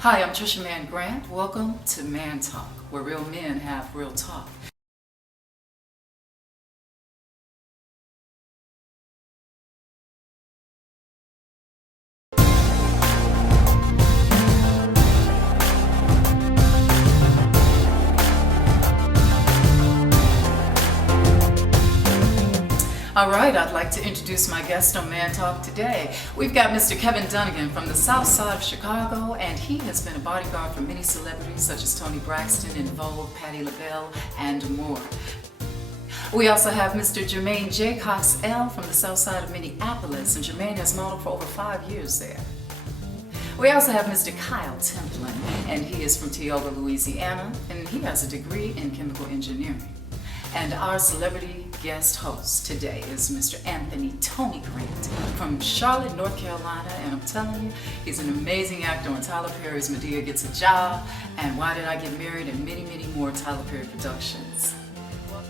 Hi, I'm TRISHA MANN-GRANT. Welcome to Man Talk, where real men have real talk. All right, I'd like to introduce my guest on Man Talk today. We've got Mr. Kevin Dunigan from the south side of Chicago, and he has been a bodyguard for many celebrities such as Toni Braxton, En Vogue, Patti LaBelle, and more. We also have Mr. Jermaine Jacox L from the south side of Minneapolis, and Jermaine has modeled for over 5 years there. We also have Mr. Kyle Templin, and he is from Tioga, Louisiana, and he has a degree in chemical engineering. And our celebrity guest host today is Mr. Anthony Tony Grant from Charlotte, North Carolina. And I'm telling you, he's an amazing actor on Tyler Perry's Madea Gets a Job, and Why Did I Get Married, and many, many more Tyler Perry productions.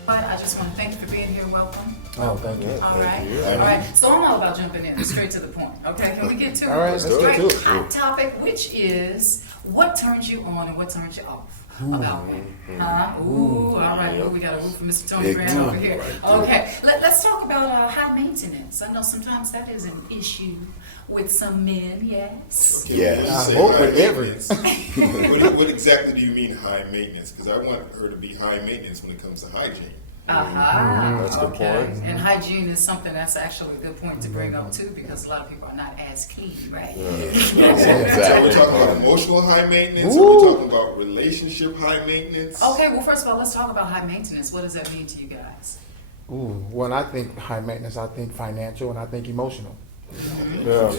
But I just want to thank you for being here. Welcome. Oh, thank you. All right. So I'm all about jumping in straight to the point. Okay, can we get to All right, let's straight do it. hot topic, which is what turns you on and what turns you off about me? Huh? Ooh, all right. Ooh, we got a roof for Mr. Tony Grant over here. Okay, let's talk about high maintenance. I know sometimes that is an issue with some men. Yes. Yes. I hope with every. What exactly do you mean high maintenance? Because I want her to be high maintenance when it comes to hygiene. That's a good Okay. point. And hygiene is something that's actually a good point to bring up too, because a lot of people are not as clean, right? Are we talking about emotional high maintenance? Are we talking about relationship high maintenance? Okay, well, first of all, let's talk about high maintenance. What does that mean to you guys? Ooh, when I think high maintenance, I think financial and I think emotional. Yeah,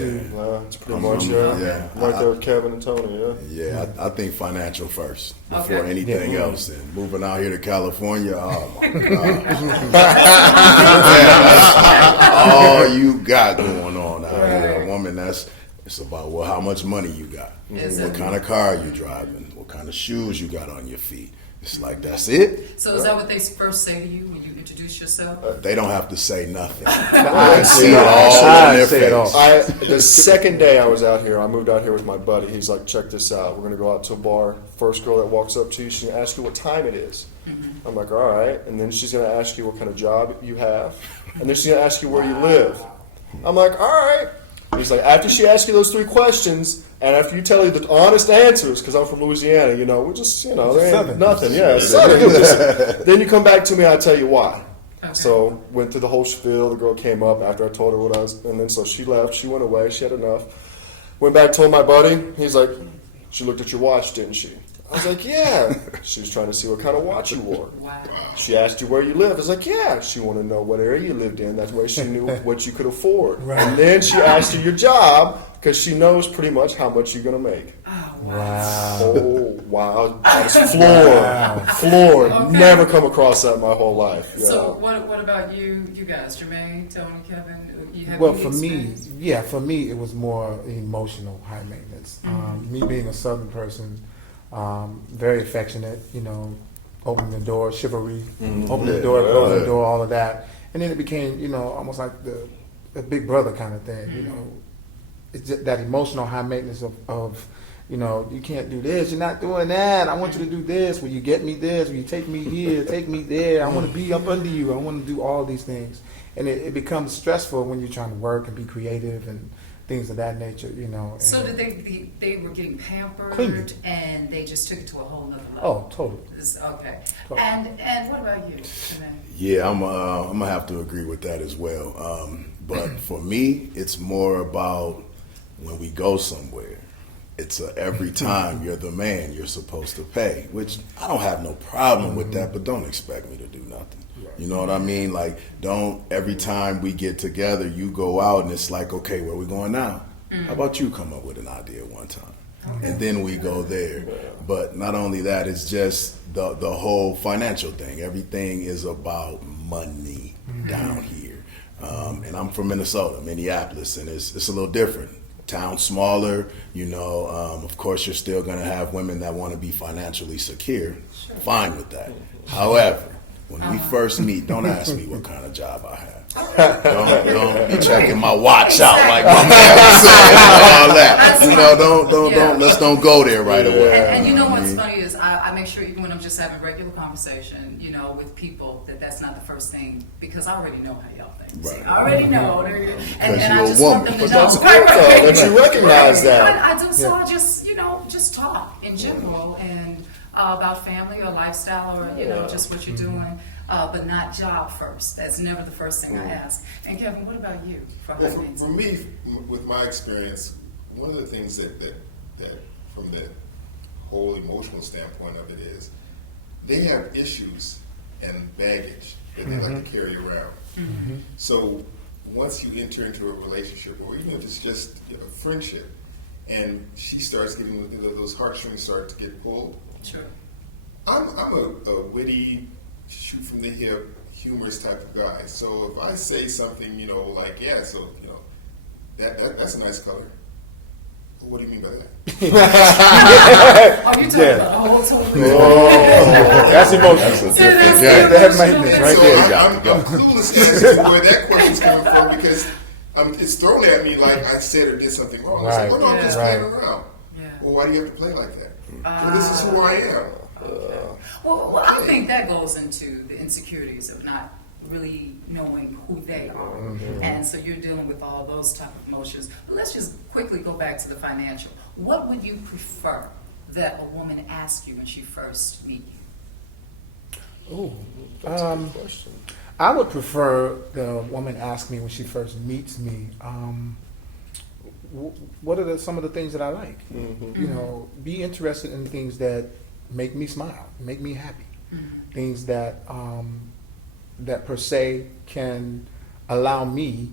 it's pretty much right there with Kevin and Tony. Yeah, I think financial first before Okay. anything else. And moving out here to California, oh my God, that's all you got going on out here. A woman, it's about how much money you got, what kind of car you driving, what kind of shoes you got on your feet. It's like, that's it. So is that what they first say to you when you introduce yourself? They don't have to say nothing. I I see it all in their face. The second day I was out here, I moved out here with my buddy. He's like, check this out. We're going to go out to a bar. First girl that walks up to you, she's going to ask you what time it is. I'm like, all right. And then she's going to ask you what kind of job you have. And then she's going to ask you where you live. I'm like, all right. He's like, after she asks you those 3 questions, and after you tell her the honest answers, because I'm from Louisiana, we're just, there ain't nothing. Yeah, it's Southern. Then you come back to me, and I tell you why. Okay. So went through the whole spiel. The girl came up after I told her what I was, and then so she left. She went away. She had enough. Went back, told my buddy. He's like, she looked at your watch, didn't she? I was like, yeah. She was trying to see what kind of watch you wore. Wow. She asked you where you live. I was like, yeah. She wanted to know what area you lived in. That's where she knew what you could afford. Right. And then she asked you your job because she knows pretty much how much you're going to make. Oh, Wow. Oh, wow. I was floored. Okay. Never come across that my whole life. Yeah. So what about you guys, Jermaine, Tony, Kevin? You have Well, any for experience? for me, it was more emotional high maintenance. Me being a Southern person, very affectionate, opening the door, chivalry, opening the door, closing the door, all of that. And then it became, almost like the big brother kind of thing, It's just that emotional high maintenance of you can't do this, you're not doing that, I want you to do this, will you get me this, will you take me here, take me there, I want to be up under you, I want to do all these things. And it becomes stressful when you're trying to work and be creative and things of that nature, And So did they were getting pampered Clean. and they just took it to a whole nother level? Oh, totally. Okay. Totally. And what about you, Jermaine? Yeah, I'm gonna have to agree with that as well. But for me, it's more about when we go somewhere. It's every time you're the man, you're supposed to pay, which I don't have no problem with that, but don't expect me to do nothing. You know what I mean? Like, don't every time we get together, you go out and it's like, okay, where we going now? How about you come up with an idea one time? And then we go there. But not only that, it's just the whole financial thing. Everything is about money down here. And I'm from Minneapolis, and it's a little different. Town smaller, of course you're still going to have women that want to be financially secure. Fine with that. However, when we first meet, don't ask me what kind of job I have. Don't be checking my watch out like my man was saying and all that. You know, don't let's don't go there right away. And you know what's funny is I make sure even when I'm just having regular conversation, you know, with people that's not the first thing, because I already know how y'all think. Right. I already know. And Because I you're a just want them woman. to But know. that's good though, that you recognize that. I do, so I just, you know, just talk in general and about family or lifestyle or, you know, just what you're doing. But not job first. That's never the first thing I ask. And Kevin, what about you? For me, with my experience, one of the things that from the whole emotional standpoint of it is, they have issues and baggage that they like to carry around. So once you enter into a relationship, or even if it's just a friendship, and she starts getting, those heartstrings start to get pulled. Sure. I'm a witty, shoot from the hip, humorous type of guy. So if I say something, you know, like, yeah, so, you know, that's a nice color. Well, what do you mean by that? Are you talking about the whole totally? That's emotional. That's a See, different that's game. They have maintenance right So there. I'm clueless as to where that question's coming from, because it's thrown at me like I said or did something wrong. I said, well, no, I'm just playing around. Yeah. Well, why do you have to play like that? Well, this is who I am. Well, I think that goes into the insecurities of not really knowing who they are. And so you're dealing with all those type of emotions. But let's just quickly go back to the financial. What would you prefer that a woman ask you when she first meet you? Ooh. That's a good question. I would prefer the woman ask me when she first meets me, what are some of the things that I like? You know, be interested in things that make me smile, make me happy. Things that that per se can allow me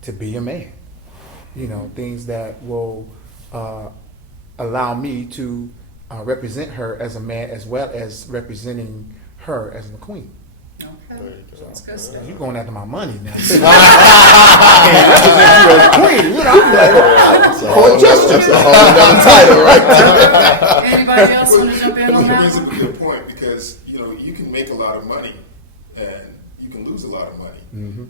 to be a man. You know, things that will allow me to represent her as a man, as well as representing her as the queen. Okay, that's good stuff. You going after my money now? And represent you as queen. You know, I'm like, That's a whole nother title right there. Anybody else want to jump in on It that brings up one? a good point, because, you know, you can make a lot of money and you can lose a lot of money.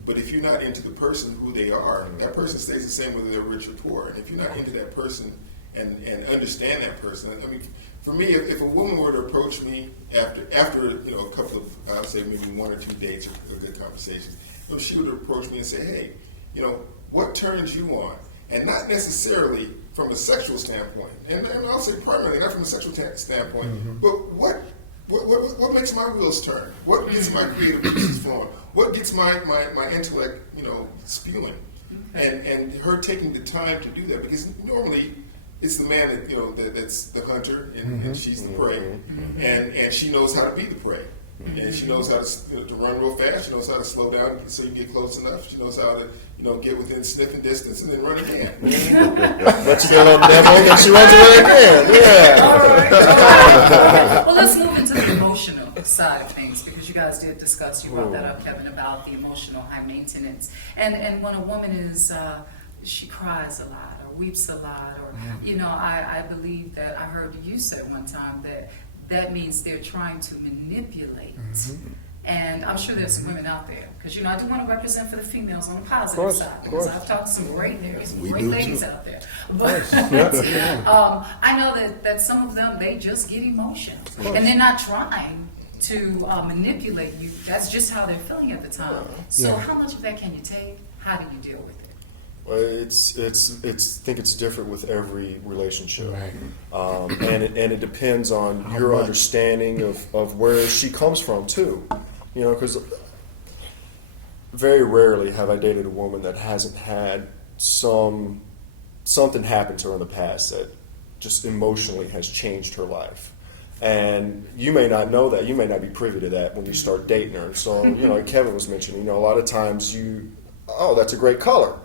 But if you're not into the person, who they are, that person stays the same whether they're rich or poor. And if you're not into that person and understand that person, I mean, for me, if a woman were to approach me after you know, a couple of, I would say maybe 1 or 2 dates or good conversations, you know, she would approach me and say, hey, you know, what turns you on? And not necessarily from a sexual standpoint, and I'll say primarily not from a sexual standpoint, but what makes my wheels turn? What gets my creative juices flowing? What gets my intellect, you know, spewing? And her taking the time to do that, because normally it's the man that, you know, that's the hunter and she's the prey, and she knows how to be the prey. And she knows how to run real fast. She knows how to slow down so you get close enough. She knows how to, you know, get within sniffing distance and then run again. Let's feel that devil, and she runs away again. Yeah. All right. Well, let's move into the emotional side of things, because you guys did discuss, you brought that up, Kevin, about the emotional high maintenance. And when a woman is, she cries a lot or weeps a lot, or, you know, I believe that I heard you say one time that means they're trying to manipulate. And I'm sure there's some women out there, because, you know, I do want to represent for the females on the positive side, because I've talked to some great ladies out there. But I know that some of them, they just get emotional, and they're not trying to manipulate you. That's just how they're feeling at the time. So how much of that can you take? How do you deal with it? Well, I think it's different with every relationship, Right. and it depends on your understanding of where she comes from too. You know, because very rarely have I dated a woman that hasn't had something happen to her in the past that just emotionally has changed her life. And you may not know that. You may not be privy to that when you start dating her. So, you know, like Kevin was mentioning, you know, a lot of times that's a great color.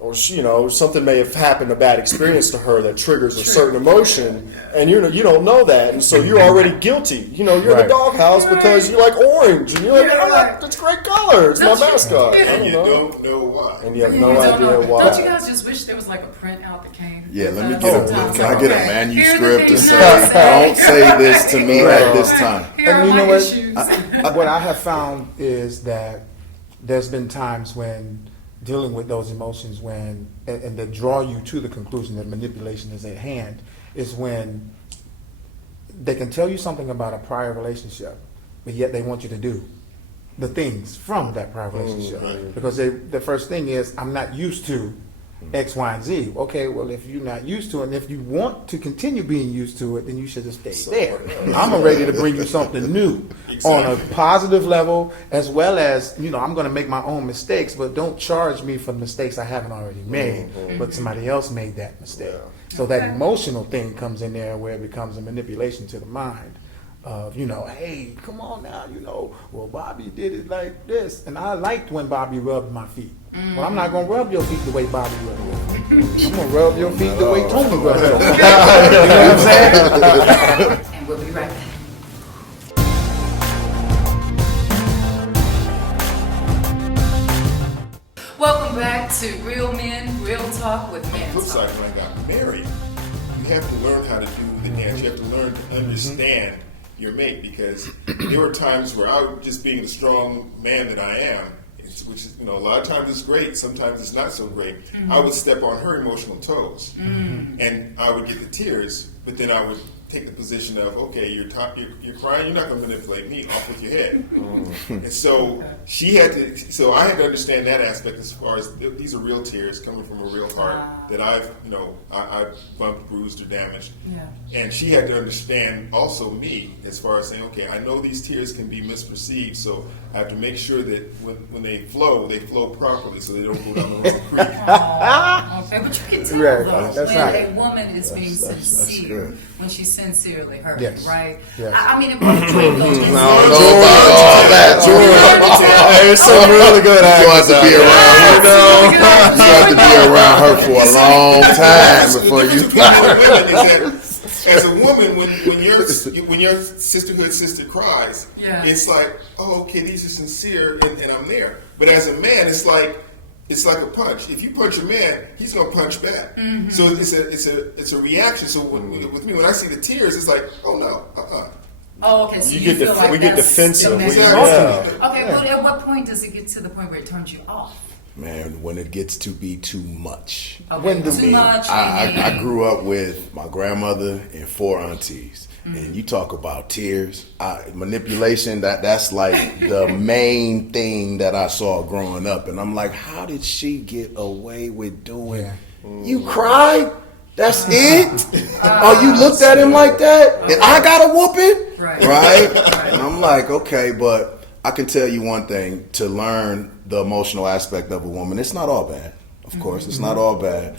Or, you know, something may have happened, a bad experience to her that triggers a certain emotion, and you don't know that, and so you're already guilty. You know, you're in the doghouse because you like orange, and you're like, oh, that's a great color. It's my mascot. I And you don't don't know why. And you have no idea why. Don't you guys just wish there was like a printout that came? Yeah, let me with get us? can I get a Okay. manuscript to Here's the say, thing, don't say this to me at this time? Here are And you my know what? issues. What I have found is that there's been times when dealing with those emotions and that draw you to the conclusion that manipulation is at hand is when they can tell you something about a prior relationship, but yet they want you to do the things from that prior relationship. Because the first thing is, I'm not used to X, Y, and Z. Okay, well, if you're not used to it, and if you want to continue being used to it, then you should just stay there. I'm ready to bring you something new on a positive level, as well as, I'm going to make my own mistakes, but don't charge me for mistakes I haven't already made, but somebody else made that mistake. So that emotional thing comes in there where it becomes a manipulation to the mind of, hey, come on now, well, Bobby did it like this. And I liked when Bobby rubbed my feet. Well, I'm not going to rub your feet the way Bobby rubbed your feet. I'm going to rub your feet the way Tony rubbed your feet. You know what I'm saying? And we'll be right back. Welcome back to Real Men, Real Talk with Men flip Talk. side, when I got married, you have to learn how to do the dance. You have to learn to understand your mate, because there were times where I, just being the strong man that I am, which is, a lot of times it's great, sometimes it's not so great. I would step on her emotional toes, and I would get the tears, but then I would take the position of, okay, you're crying, you're not going to manipulate me, off with your head. And so I had to understand that aspect, as far as these are real tears coming from a real heart that I've bumped, bruised, or damaged. Yeah. And she had to understand also me, as far as saying, okay, I know these tears can be misperceived, so I have to make sure that when they flow properly, so they don't go down the wrong creek. Okay, but you can tell though, when a woman is being sincere, when she's sincerely hurt, right? Yes. I mean, it might take those. I don't know about all that. There's some really good actors. You have to be around her for a long time before you. As a woman, when your sisterhood sister cries, it's like, oh, okay, these are sincere, and I'm there. But as a man, it's like a punch. If you punch a man, he's gonna punch back. So it's a reaction. So with me, when I see the tears, it's like, oh no, Oh, okay. So we like get defensive. Okay, but at what point does it get to the point where it turns you off? Man, when it gets to be too much. Okay, too much. I grew up with my grandmother and 4 aunties. And you talk about tears, manipulation, that's like the main thing that I saw growing up. And I'm like, how did she get away with doing? You cried? That's it? Oh, you looked at him like that? And I got a whooping? Right? And I'm like, okay, but I can tell you one thing, to learn the emotional aspect of a woman, it's not all bad. Of course, it's not all bad.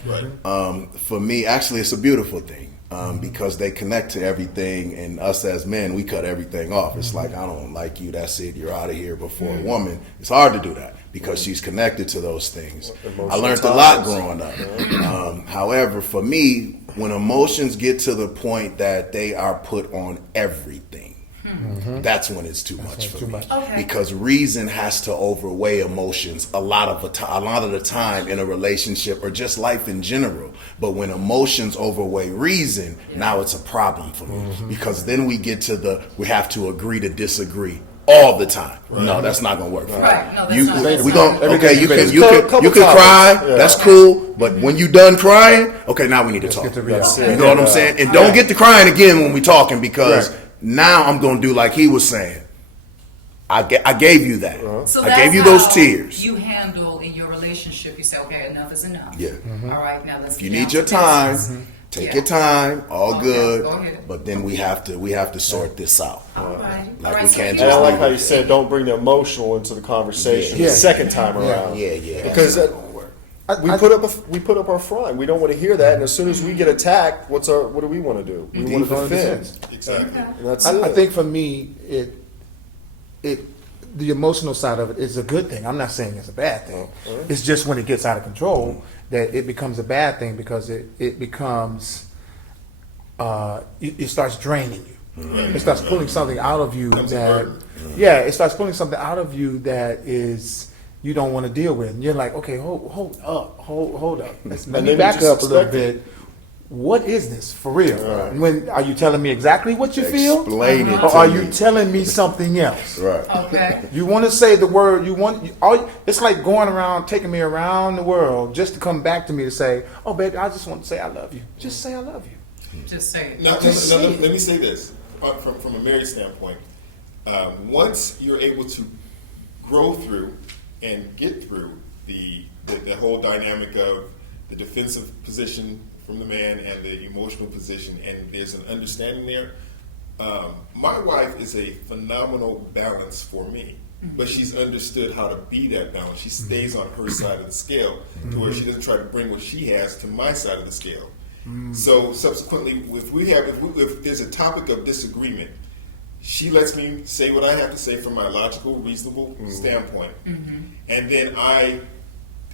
For me, actually, it's a beautiful thing. Because they connect to everything, and us as men, we cut everything off. It's like, I don't like you, that's it, you're out of here. Before a woman, it's hard to do that because she's connected to those things. I learned a lot growing up. However, for me, when emotions get to the point that they are put on everything, that's when it's too much for me. Okay. Because reason has to overweigh emotions a lot of the time in a relationship or just life in general. But when emotions overweigh reason, now it's a problem for me. Because then we get to we have to agree to disagree all the time. No, that's not gonna work. No, that's not. You can cry. That's cool. But when you done crying, okay, now we need to talk. You know what I'm saying? And don't get to crying again when we talking, because now I'm going to do like he was saying. I gave you that. So I gave you those tears. You handle in your relationship, you say, okay, enough is enough. Yeah. All right, now let's. If you need your time, take your time. All good. Go ahead. But then we have to sort this out. All right. Like we can't And just. I like how you said, don't bring the emotional into the conversation the second time around. Yeah. Because we put up our front. We don't want to hear that, and as soon as we get attacked, what do we want to do? We want to defend. Exactly. And that's I think for me, the emotional side of it is a good thing. I'm not saying it's a bad thing. It's just when it gets out of control that it becomes a bad thing, because it becomes it starts draining you. It starts pulling something out of you it starts pulling something out of you that is you don't want to deal with. And you're like, okay, hold up. Let me back up a little bit. what is this for real? When are you telling me exactly what you feel? Explain it Or to are me. you telling me something else? Right. Okay. You want to say the word it's like going around, taking me around the world just to come back to me to say, oh, baby, I just want to say I love you. Just say I love you. Just say it. Now, Just let say it. me say this from a married standpoint. Once you're able to grow through and get through the whole dynamic of the defensive position from the man and the emotional position, and there's an understanding there. My wife is a phenomenal balance for me, but she's understood how to be that balance. She stays on her side of the scale to where she doesn't try to bring what she has to my side of the scale. So subsequently, if there's a topic of disagreement, she lets me say what I have to say from my logical, reasonable standpoint, and then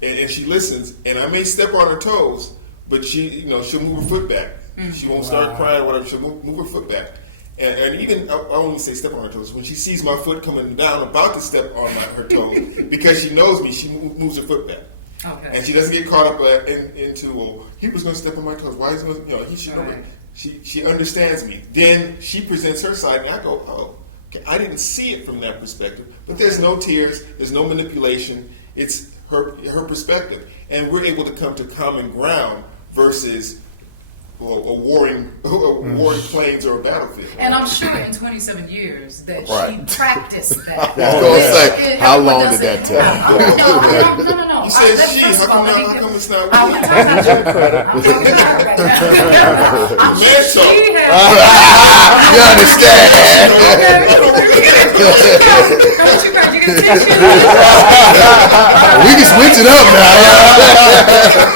and she listens, and I may step on her toes, but she'll move her foot back. She won't start crying or whatever. She'll move her foot back. And even, I won't even say step on her toes. When she sees my foot coming down, about to step on her toes, because she knows me, she moves her foot back. Okay. And she doesn't get caught up into, well, he was going to step on my toes. Why is he going to, he should know. Right. She understands me. Then she presents her side, and I go, oh, okay, I didn't see it from that perspective. But there's no tears, there's no manipulation. It's her perspective. And we're able to come to common ground versus a warring plains or a battlefield. And I'm sure in 27 years that Right. she practiced that. I was going to say, how long did that take? No. You said First she. of How all, come, how come it's not I'm we? talking about you. I'm talking about her right now. I'm sure Man talk. she has. You understand? Don't you got you can teach me. We can switch it up now.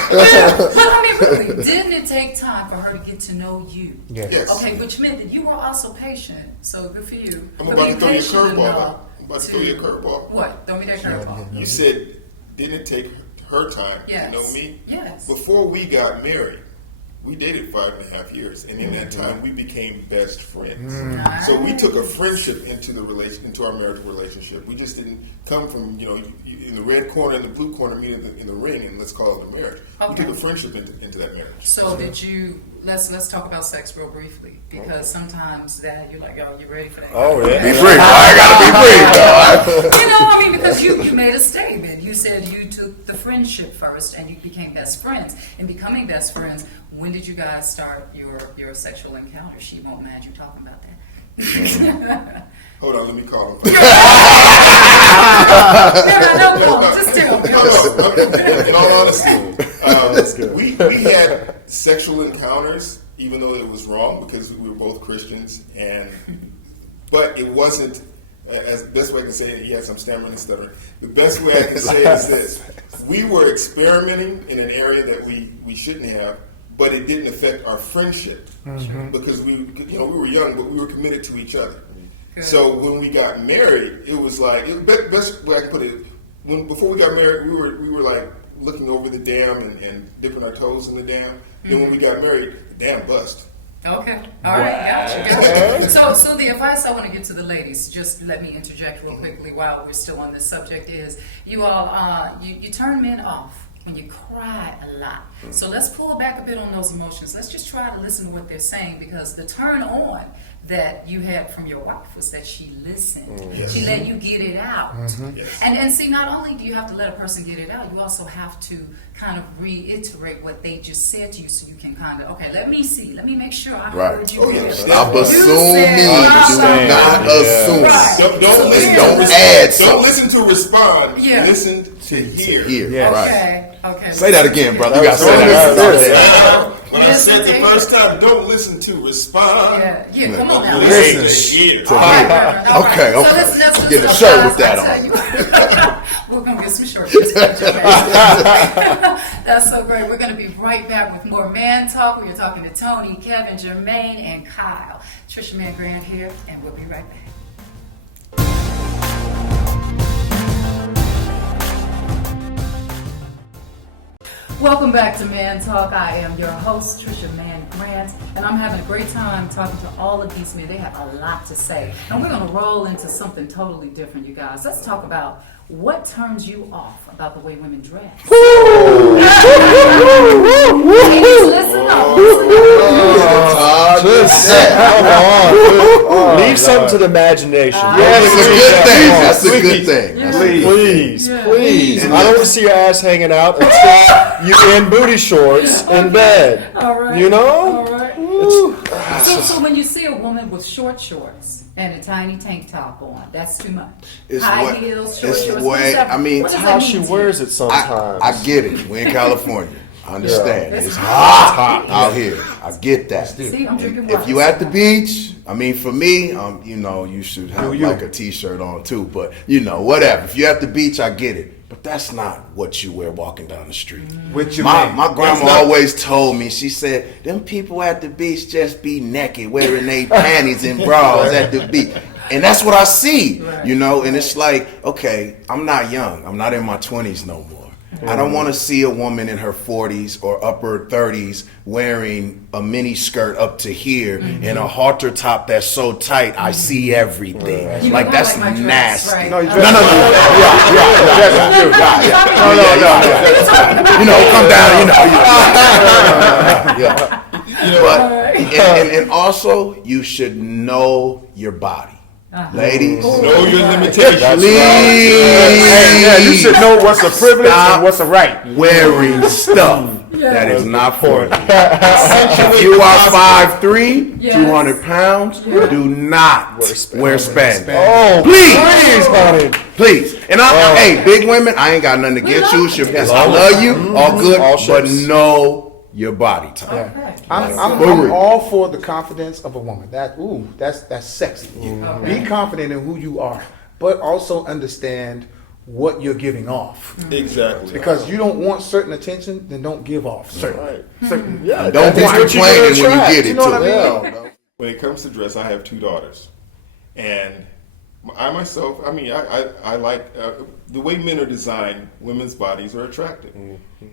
But I mean, really, didn't it take time for her to get to know you? Yes. Okay, which meant that you were also patient. So good for you. I'm For about being to throw you a patient curveball. enough I'm about to throw you a curveball. What? Throw me that curveball. You said, didn't it take her time Yes. to know me? Yes. Before we got married, we dated 5.5 years, and in that time, we became best friends. So we took a friendship into our marital relationship. We just didn't come from in the red corner and the blue corner, meeting in the ring, and let's call it a marriage. Okay. We took a friendship into that marriage. So did you? Let's talk about sex real briefly, because sometimes that you're like, yo, you ready for that? Oh, yeah. Be brief. I gotta be brief, though. I mean, because you made a statement. You said you took the friendship first and you became best friends. In becoming best friends, when did you guys start your sexual encounter? She won't mind you talking about that. Hold on, let me call him. No, just tell me. In all honesty, good. we had sexual encounters, even though it was wrong because we were both Christians, but it wasn't. As best way I can say it, yes, I'm stammering and stuttering. The best way I can say it is this: we were experimenting in an area that we shouldn't have, but it didn't affect our friendship because we were young, but we were committed to each other. Good. So when we got married, it was like best way I can put it. Before we got married, we were like looking over the dam and dipping our toes in the dam. Then when we got married, the dam bust. Okay. All right. Gotcha. So the advice I want to give to the ladies, just let me interject real quickly while we're still on this subject, is you all you turn men off when you cry a lot. So let's pull back a bit on those emotions. Let's just try to listen to what they're saying, because the turn on that you had from your wife was that she listened. She let you get it out. Yes. And see, not only do you have to let a person get it out, you also have to kind of reiterate what they just said to you, so you can kind of, okay, let me make sure I heard Right. you. Oh, yeah. clearly. Stop You assuming. said, Do not assume. Right. Don't listen. Don't to add Don't something. listen to respond. Yeah. Listen to hear. Here, Yeah. right. Okay. Say that again, brother. You That gotta was say that. When I said the first time, don't listen to respond. Yeah, come on now. Listen to hear. Okay. So let's Get a listen shirt up, with that guys. We're gonna get some shorts. That's so great. We're gonna be right back with more Man Talk. We're talking to Tony, Kevin, Jermaine, and Kyle. TRISHA MANN-GRANT here, and we'll be right back. Welcome back to Man Talk. I am your host, TRISHA MANN-GRANT, and I'm having a great time talking to all of these men. They have a lot to say, and we're going to roll into something totally different, you guys. Let's talk about what turns you off about the way women dress. Ladies, listen Leave something to the imagination. That's a good thing. Please. And I don't want to see your ass hanging out until you in booty shorts in bed. All right. You know? All right. So when you see a woman with short shorts and a tiny tank top on, that's too much. High heels, short shorts. It's how she wears it sometimes. I get it. We're in California. I understand. It's hot out here. I get that. See, I'm drinking water. If you at the beach, I mean, for me, you should have like a t-shirt on too. But whatever. If you're at the beach, I get it. But that's not what you wear walking down the street. My grandma always told me, she said, them people at the beach just be naked, wearing their panties and bras at the beach. And that's what I see, and it's like, okay, I'm not young. I'm not in my 20s no more. I don't want to see a woman in her 40s or upper 30s wearing a mini skirt up to here and a halter top that's so tight I see everything. Like that's nasty. Right? No. Come down. But and also you should know your body. Ladies, know your limitations. Please, you should know what's a privilege and what's a right. Wearing stuff that is not for you. If you are 5'3", 200 pounds, do not wear spandex. Oh, please, honey, please. And hey, big women, I ain't got nothing against you. I love you, all good, but know your body type. Okay. I'm all for the confidence of a woman. That's sexy. Be confident in who you are, but also understand what you're giving off. Exactly. Because you don't want certain attention, then don't give off certain. Yeah, don't be complaining when you get it. What I mean? When it comes to dress, I have 2 daughters, and I myself, I like the way men are designed. Women's bodies are attractive,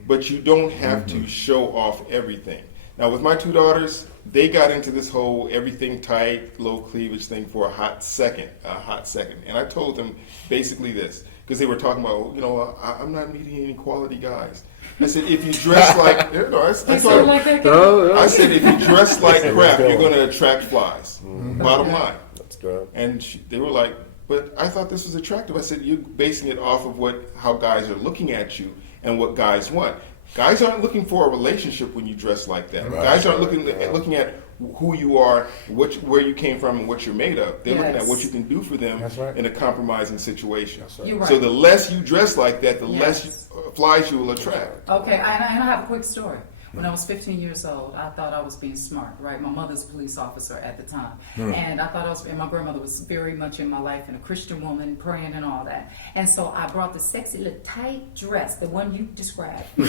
but you don't have to show off everything. Now, with my 2 daughters, they got into this whole everything tight, low cleavage thing for a hot second. And I told them basically this, because they were talking about, I'm not meeting any quality guys. I said, if you dress like, I said, if you dress like crap, you're going to attract flies. Bottom line. That's good. And they were like, but I thought this was attractive. I said, you're basing it off of how guys are looking at you and what guys want. Guys aren't looking for a relationship when you dress like that. Right. Guys aren't looking at who you are, where you came from, and what you're made of. They're looking at what you can do for them in a compromising situation. Right. So the less you dress like that, the less flies you will attract. Okay, and I have a quick story. When I was 15 years old, I thought I was being smart, right? My mother's a police officer at the time. And I thought and my grandmother was very much in my life and a Christian woman, praying and all that. And so I brought the sexy little tight dress, the one you described. and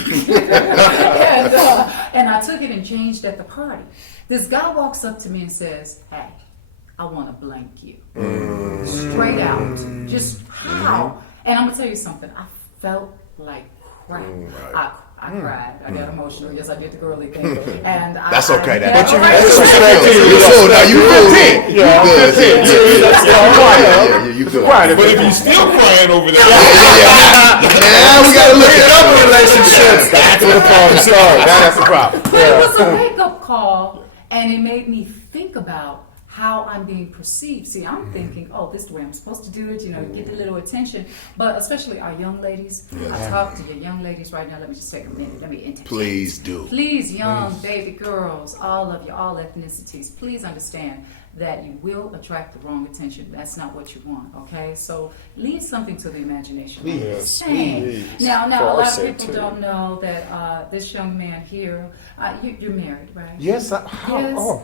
I took it and changed at the party. This guy walks up to me and says, hey, I want to blank you. Straight out. Just how? And I'm going to tell you something. I felt like crap. I cried. I got emotional. Yes, I did the girly thing. And that's okay. But you now you good. You good. But if you still crying over there, we gotta look at other relationships. That's where the problem starts. That's the problem. But it was a wake-up call, and it made me think about how I'm being perceived. See, I'm thinking, this is the way I'm supposed to do it, get a little attention. But especially our young ladies, I talk to your young ladies right now. Let me just take a minute. Let me interject. Please do. Please, young baby girls, all of you, all ethnicities, please understand that you will attract the wrong attention. That's not what you want, okay? So leave something to the imagination. Please. Now, a lot of people don't know that this young man here, you're married, right? Yes. It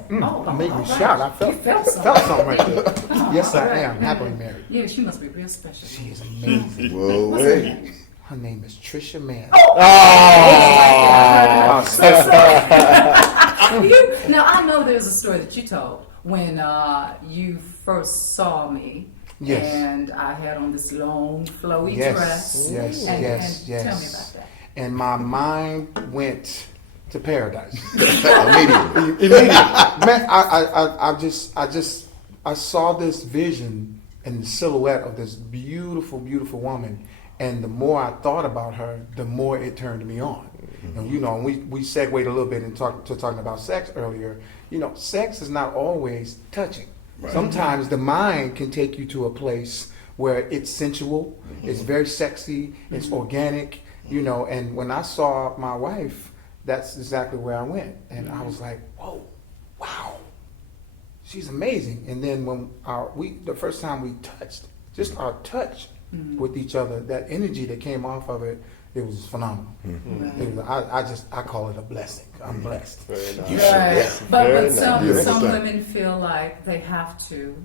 made me shout. I felt something right there. Yes, I am. Happily married. Yeah, she must be real special. She is amazing. Whoa, What's her name? Her name is TRISHA Mann. Now, I know there's a story that you told when you first saw me. Yes. And I had on this long, flowy dress. Yes. Tell me about that. And my mind went to paradise. Immediately. Man, I saw this vision and the silhouette of this beautiful, beautiful woman. And the more I thought about her, the more it turned me on. And we segued a little bit and talking about sex earlier. Sex is not always touching. Right. Sometimes the mind can take you to a place where it's sensual, it's very sexy, it's organic, and when I saw my wife, that's exactly where I went. And I was like, whoa, wow, she's amazing. And then when the first time we touched, just our touch with each other, that energy that came off of it, it was phenomenal. It was, I call it a blessing. I'm blessed. Very nice. Right. But Very some nice. women feel like they have to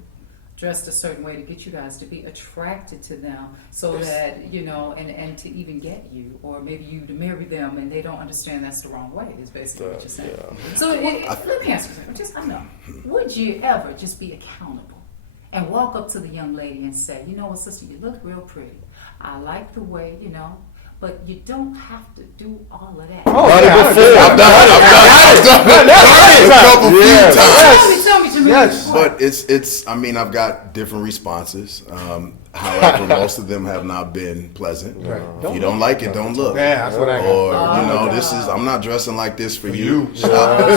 dress a certain way to get you guys to be attracted to them, so that and to even get you, or maybe you to marry them, and they don't understand that's the wrong way. Is basically what you're saying. Yeah. So let me ask you something. Would you ever just be accountable and walk up to the young lady and say, sister, you look real pretty. I like the way but you don't have to do all of that. Oh, Tell me, Jermaine. Yes. But it's. I mean, I've got different responses. However, most of them have not been pleasant. Right. If you don't like it, don't look. Yeah, that's what I got. Or this is. I'm not dressing like this for you. Right.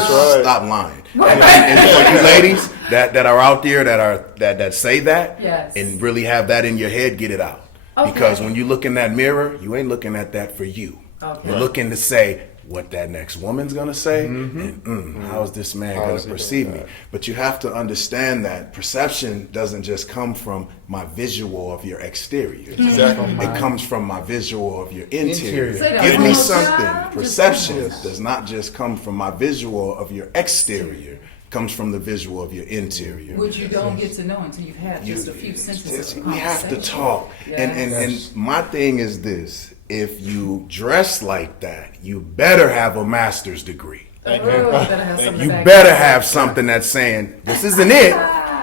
Stop lying. And for you ladies that are out there that say that Yes. and really have that in your head, get it out. Okay. Because when you look in that mirror, you ain't looking at that for you. Okay. You're looking to say what that next woman's gonna say, and how is this man gonna perceive me? But you have to understand that perception doesn't just come from my visual of your exterior. It comes from my visual of your interior. Say that Give one me more something. time. Perception Just- does not just come from my visual of your exterior. It comes from the visual of your interior. Which you don't get to know until you've had just a few sentences of We have to conversation. talk. Yes. And my thing is this: if you dress like that, you better have a master's degree. You better have something You back better up. have something that's saying this isn't it.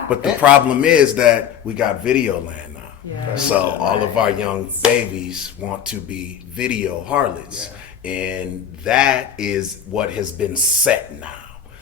But the problem is that we got video land now. Yeah. So all of our young babies want to be video harlots. And that is what has been set now.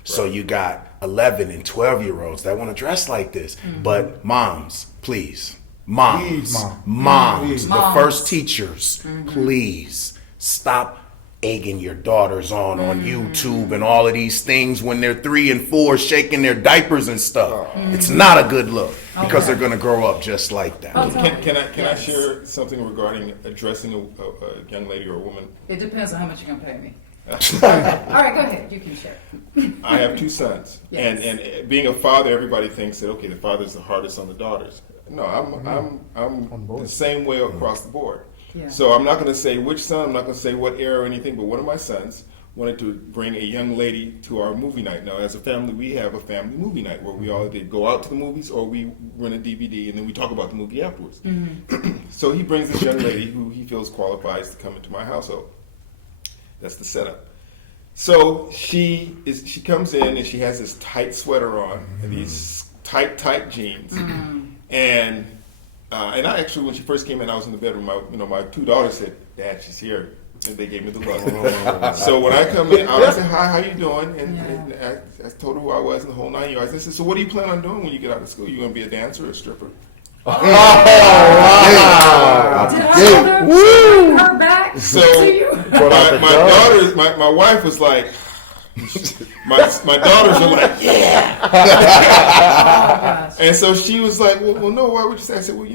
So you got 11 and 12-year-olds that want to dress like this. But moms, please. Moms, Please. the first teachers, please stop egging your daughters on YouTube and all of these things when they're 3 and 4 shaking their diapers and stuff. It's not a good look because they're going to grow up just like that. Can I share something regarding addressing a young lady or a woman? It depends on how much you're going to pay me. All right, go ahead. You can share. I have 2 sons, Yes. and being a father, everybody thinks that the father's the hardest on the daughters. No, I'm the same way across the board. Yeah. So I'm not going to say which son, I'm not going to say what era or anything, but one of my sons wanted to bring a young lady to our movie night. Now, as a family, we have a family movie night where we all either go out to the movies or we rent a DVD and then we talk about the movie afterwards. So he brings this young lady who he feels qualifies to come into my household. That's the setup. So she comes in and she has this tight sweater on and these tight jeans. And I actually, when she first came in, I was in the bedroom. My 2 daughters said, "Dad, she's here." And they gave me the look. So when I come in, I said, "Hi, how you doing?" And I told her who I was and the whole 9 yards. I said, "So what do you plan on doing when you get out of school? You going to be a dancer or a stripper?" Did I hold her back So to you? my wife was like, my daughters are like, yeah. Oh, gosh. And so she was like, well, no, why would you say? I said, well,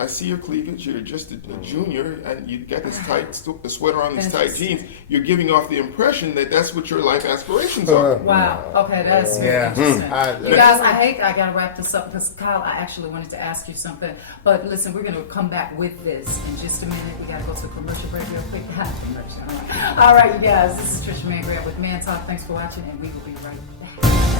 I see your cleavage. You're just a junior, and you got this tight sweater on, these tight jeans. You're giving off the impression that that's what your life aspirations are. Wow. Okay, that's Yeah. interesting. You guys, I got to wrap this up because Kyle, I actually wanted to ask you something. But listen, we're going to come back with this in just a minute. We got to go to a commercial break real quick. All right, you guys, this is TRISHA MANN-GRANT with Man Talk. Thanks for watching, and we will be right back.